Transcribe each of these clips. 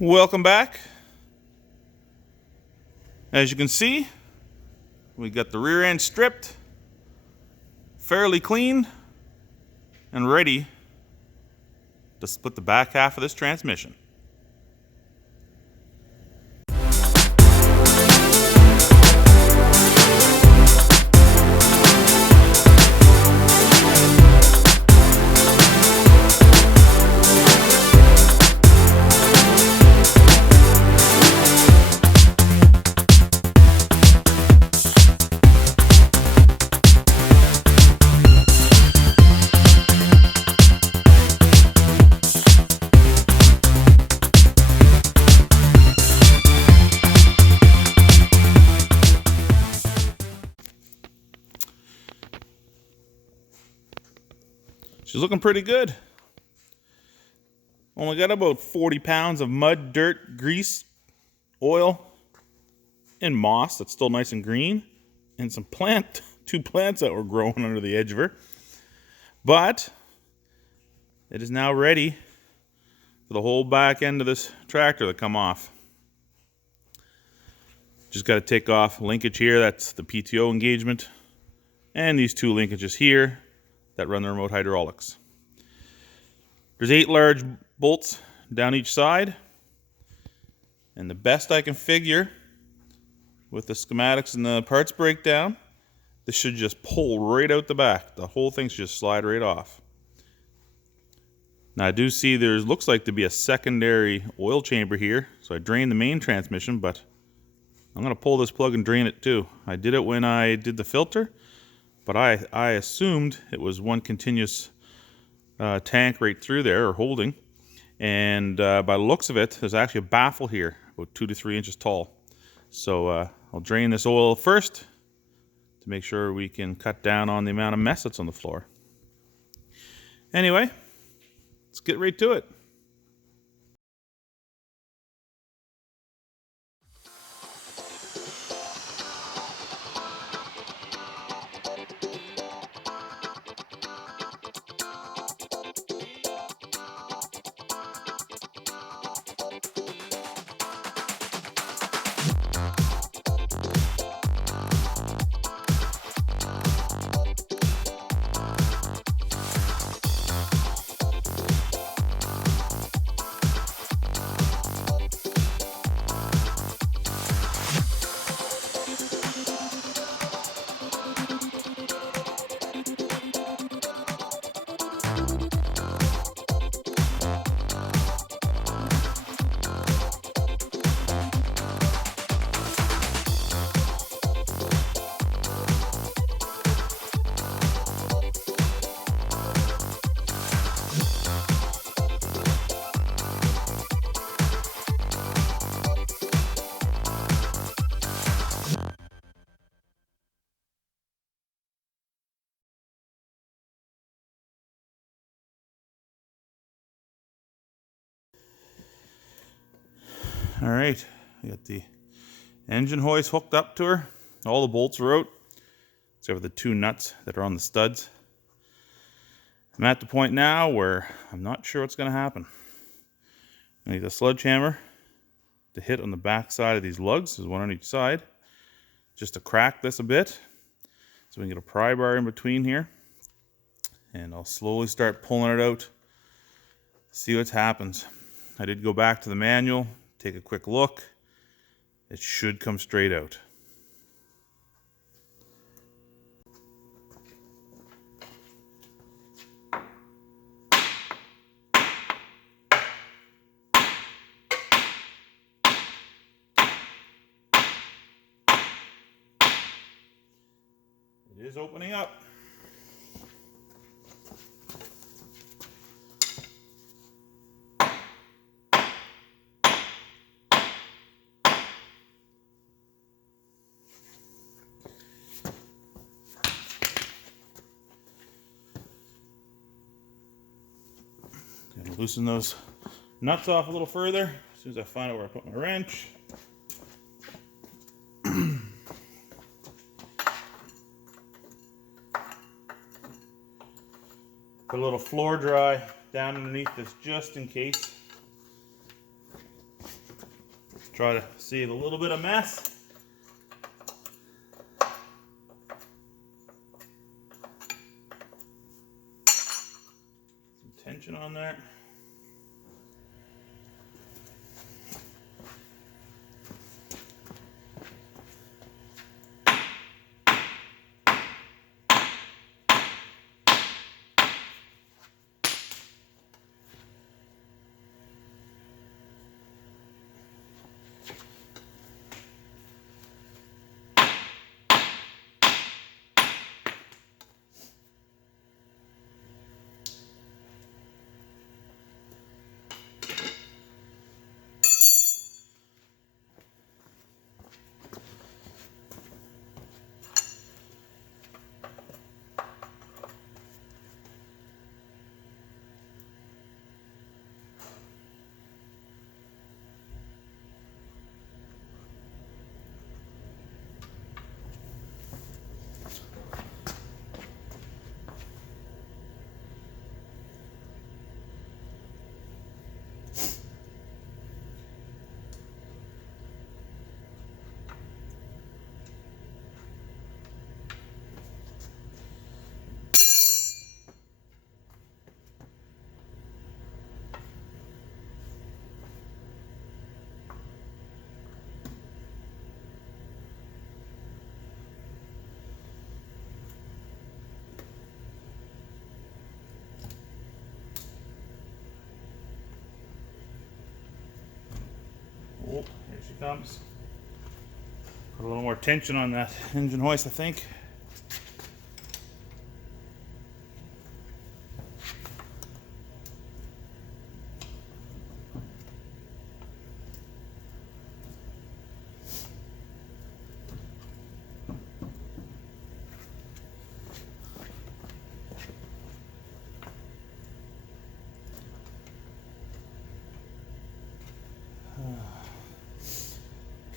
Welcome back. As you can see, we got the rear end stripped, fairly clean, and ready to split the back half of this transmission. She's looking pretty good. Only got about 40 pounds of mud, dirt, grease, oil, and moss that's still nice and green, and some two plants that were growing under the edge of her. But it is now ready for the whole back end of this tractor to come off. Just got to take off linkage here, that's the PTO engagement, and these two linkages here that run the remote hydraulics. There's 8 large bolts down each side, and the best I can figure with the schematics and the parts breakdown, this should just pull right out the back. The whole thing should just slide right off. Now I do see there looks like to be a secondary oil chamber here, so I drained the main transmission, but I'm going to pull this plug and drain it too. I did it when I did the filter, but I assumed it was one continuous tank right through there, or holding. And by the looks of it, there's actually a baffle here, about 2 to 3 inches tall. So I'll drain this oil first to make sure we can cut down on the amount of mess that's on the floor. Anyway, let's get right to it. All right, I got the engine hoist hooked up to her. All the bolts are out, except for the 2 nuts that are on the studs. I'm at the point now where I'm not sure what's going to happen. I need a sledgehammer to hit on the back side of these lugs. There's one on each side, just to crack this a bit, so we can get a pry bar in between here. And I'll slowly start pulling it out, see what happens. I did go back to the manual, take a quick look. It should come straight out. It is opening up. Gonna loosen those nuts off a little further as soon as I find out where I put my wrench. Put a little floor dry down underneath this just in case. Try to save a little bit of mess. Some tension on there. Oh, here she comes. Put a little more tension on that engine hoist, I think.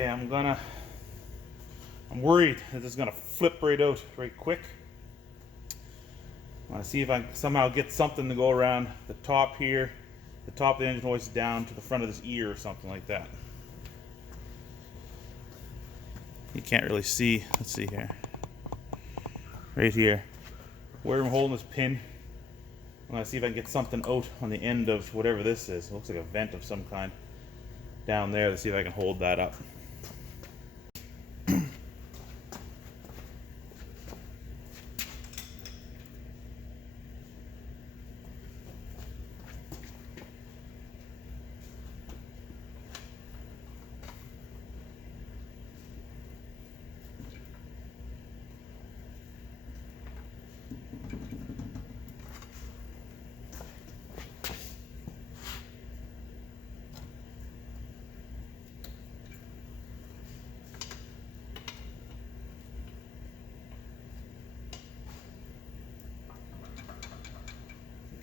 Okay, I'm worried that it's gonna flip right out right quick. I want to see if I can somehow get something to go around the top here, the top of the engine hoist down to the front of this ear or something like that. You can't really see, let's see here. Right here, where I'm holding this pin, I'm gonna see if I can get something out on the end of whatever this is. It looks like a vent of some kind down there. Let's see if I can hold that up.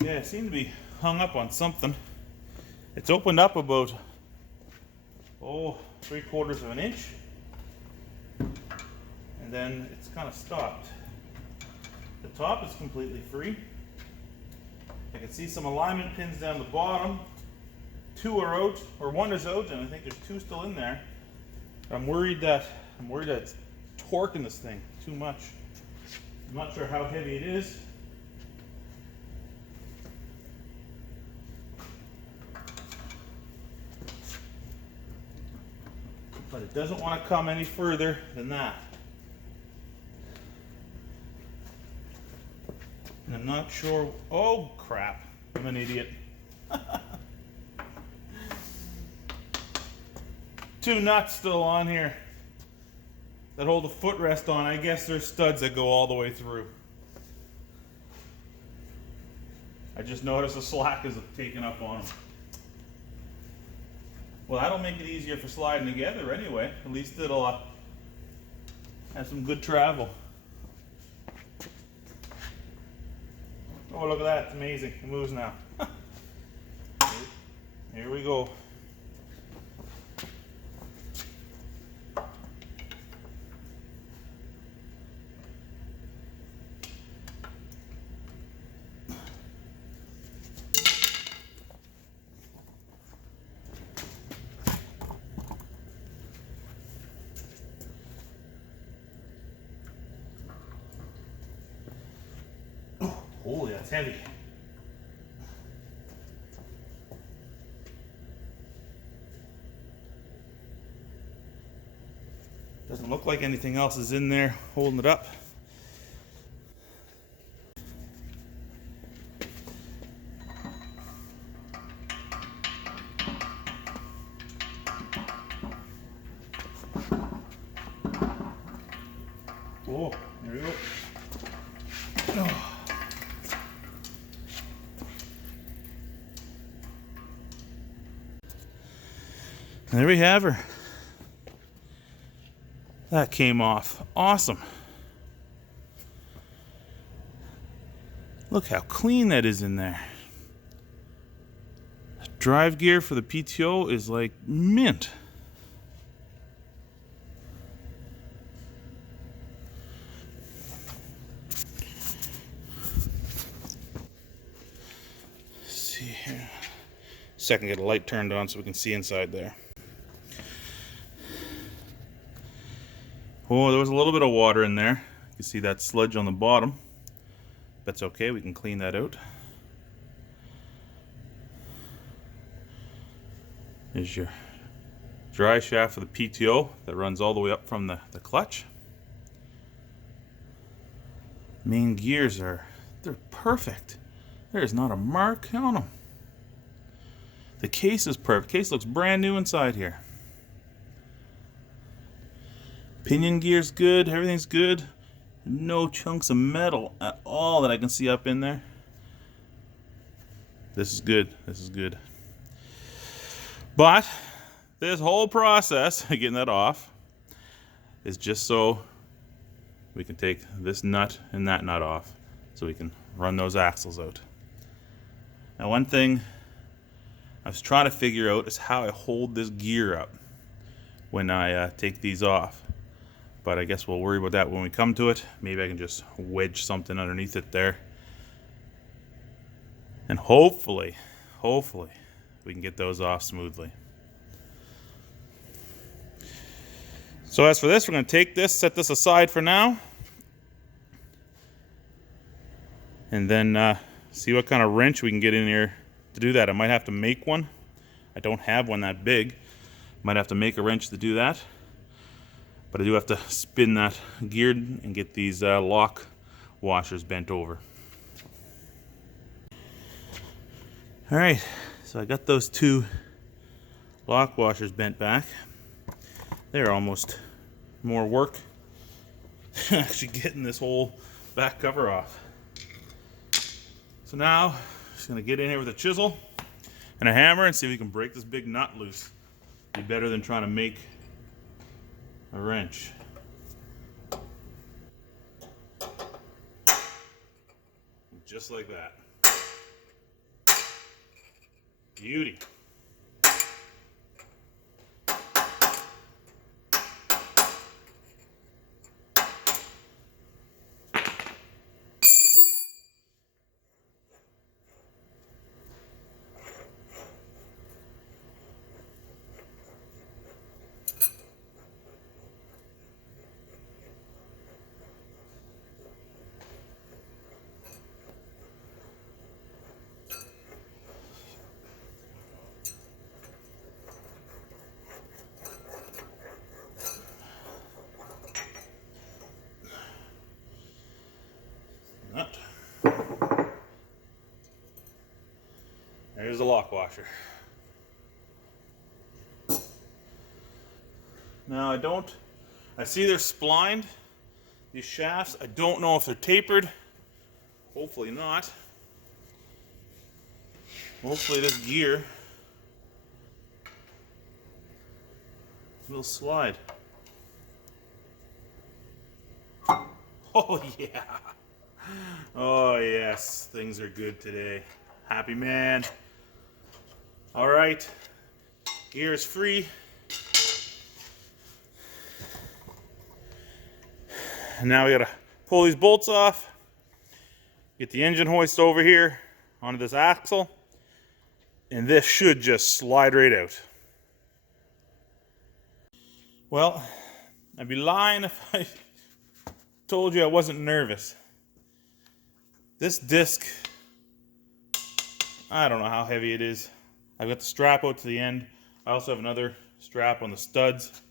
Yeah, it seemed to be hung up on something. It's opened up about, 3/4 of an inch. And then it's kind of stopped. The top is completely free. I can see some alignment pins down the bottom. 2 are out, or 1 is out, and I think there's 2 still in there. I'm worried that it's torquing this thing too much. I'm not sure how heavy it is. But it doesn't want to come any further than that. And I'm not sure. Oh crap, I'm an idiot. 2 nuts still on here that hold the footrest on. I guess there's studs that go all the way through. I just noticed the slack is taken up on them. Well, that'll make it easier for sliding together anyway. At least it'll have some good travel. Oh, look at that. It's amazing. It moves now. Here we go. Holy, that's heavy. Doesn't look like anything else is in there holding it up. Oh, there we go. Oh. There we have her. That came off. Awesome. Look how clean that is in there. Drive gear for the PTO is like mint. Let's see here. Second, get a light turned on so we can see inside there. Oh, there was a little bit of water in there. You can see that sludge on the bottom. That's okay, we can clean that out. There's your dry shaft for the PTO that runs all the way up from the clutch. Main gears they're perfect. There's not a mark on them. The case is perfect. Case looks brand new inside here. Pinion gear's good, everything's good. No chunks of metal at all that I can see up in there. This is good, this is good. But this whole process of getting that off is just so we can take this nut and that nut off so we can run those axles out. Now, one thing I was trying to figure out is how I hold this gear up when I take these off. But I guess we'll worry about that when we come to it. Maybe I can just wedge something underneath it there. And hopefully, we can get those off smoothly. So as for this, we're going to take this, set this aside for now. And then see what kind of wrench we can get in here to do that. I might have to make one. I don't have one that big. Might have to make a wrench to do that. But I do have to spin that gear and get these lock washers bent over. All right, so I got those two lock washers bent back. They're almost more work actually getting this whole back cover off. So now, I'm just gonna get in here with a chisel and a hammer and see if we can break this big nut loose. Be better than trying to make a wrench. Just like that. Beauty. There's the lock washer. Now I see they're splined, these shafts. I don't know if they're tapered. Hopefully not. Hopefully this gear will slide. Oh yeah. Oh yes, things are good today. Happy man. All right, gear is free. And now we gotta pull these bolts off, get the engine hoist over here onto this axle, and this should just slide right out. Well, I'd be lying if I told you I wasn't nervous. This disc, I don't know how heavy it is. I've got the strap out to the end. I also have another strap on the studs.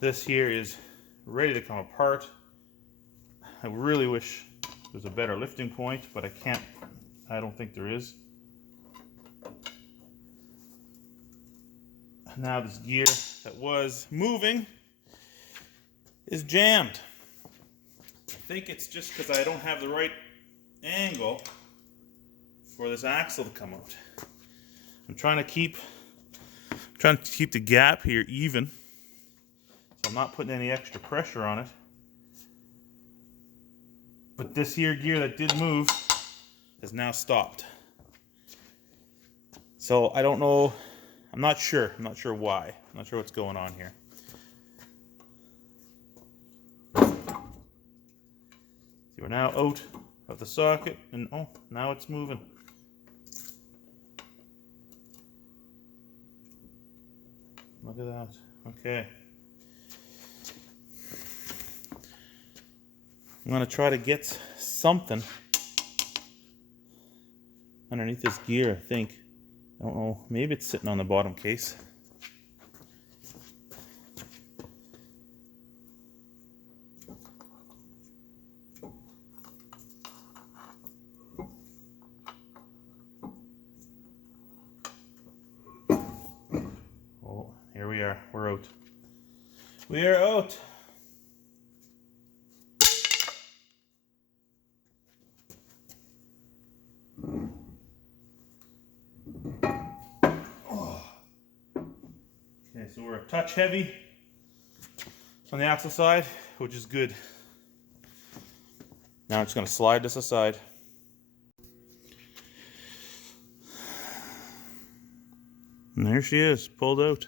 This here is ready to come apart. I really wish there was a better lifting point, but I don't think there is. Now this gear that was moving is jammed. I think it's just because I don't have the right angle for this axle to come out. I'm trying to keep the gap here even, so I'm not putting any extra pressure on it. But this here gear that did move has now stopped. So I don't know, I'm not sure why. I'm not sure what's going on here. See, we're now out of the socket, and oh, now it's moving. Look at that. Okay. I'm gonna try to get something underneath this gear, I think. I don't know, maybe it's sitting on the bottom case. Oh, here we are, we're out. We are out. Okay, so we're a touch heavy on the axle side, which is good. Now I'm just going to slide this aside. And there she is, pulled out.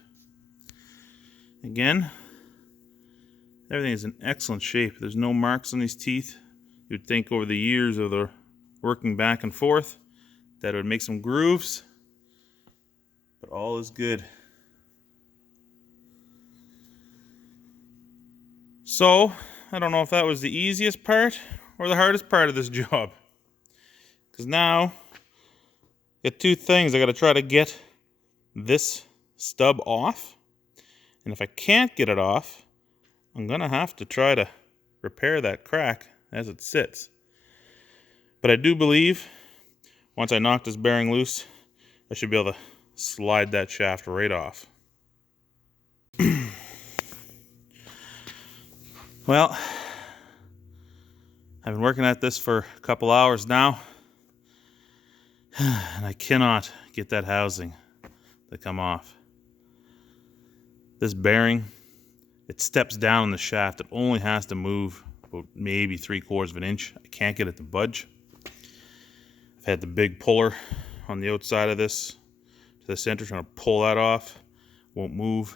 Again, everything is in excellent shape. There's no marks on these teeth. You'd think over the years of the working back and forth that it would make some grooves, but all is good. So, I don't know if that was the easiest part or the hardest part of this job. Because now, I got two things. I got to try to get this stub off. And if I can't get it off, I'm going to have to try to repair that crack as it sits. But I do believe once I knock this bearing loose, I should be able to slide that shaft right off. Well, I've been working at this for a couple hours now, and I cannot get that housing to come off. This bearing, it steps down in the shaft. It only has to move about maybe 3/4 of an inch. I can't get it to budge. I've had the big puller on the outside of this to the center, trying to pull that off. Won't move.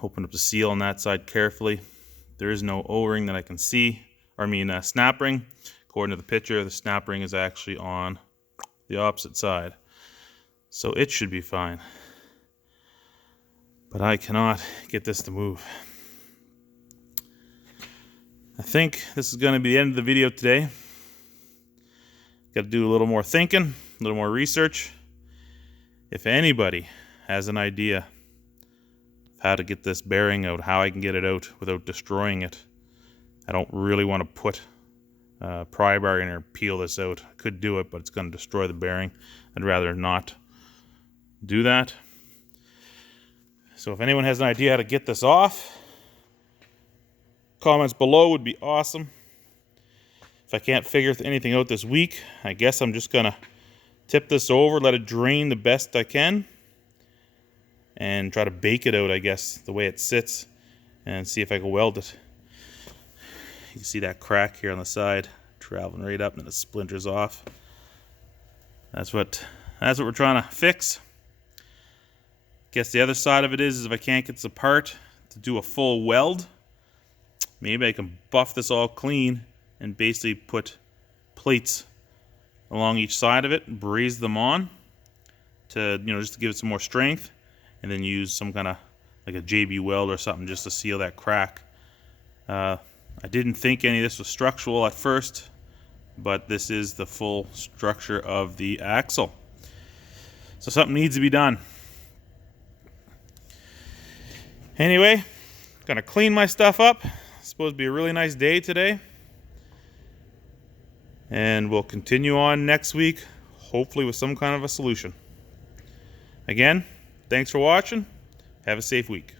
Open up the seal on that side carefully. There is no O-ring that I can see, snap ring. According to the picture, the snap ring is actually on the opposite side. So it should be fine. But I cannot get this to move. I think this is going to be the end of the video today. Got to do a little more thinking, a little more research. If anybody has an idea how to get this bearing out, how I can get it out without destroying it. I don't really want to put pry bar in or peel this out. I could do it, but it's going to destroy the bearing. I'd rather not do that. So if anyone has an idea how to get this off, comments below would be awesome. If I can't figure anything out this week, I guess I'm just going to tip this over, let it drain the best I can, and try to bake it out, I guess, the way it sits, and see if I can weld it. You can see that crack here on the side, traveling right up, and it splinters off. That's what we're trying to fix. Guess the other side of it is if I can't get this apart to do a full weld, maybe I can buff this all clean and basically put plates along each side of it, braze them on to, just to give it some more strength. And then use some kind of like a JB weld or something just to seal that crack. I didn't think any of this was structural at first, but this is the full structure of the axle. So something needs to be done. Anyway, gonna clean my stuff up. It's supposed to be a really nice day today. And we'll continue on next week, hopefully with some kind of a solution. Again, thanks for watching. Have a safe week.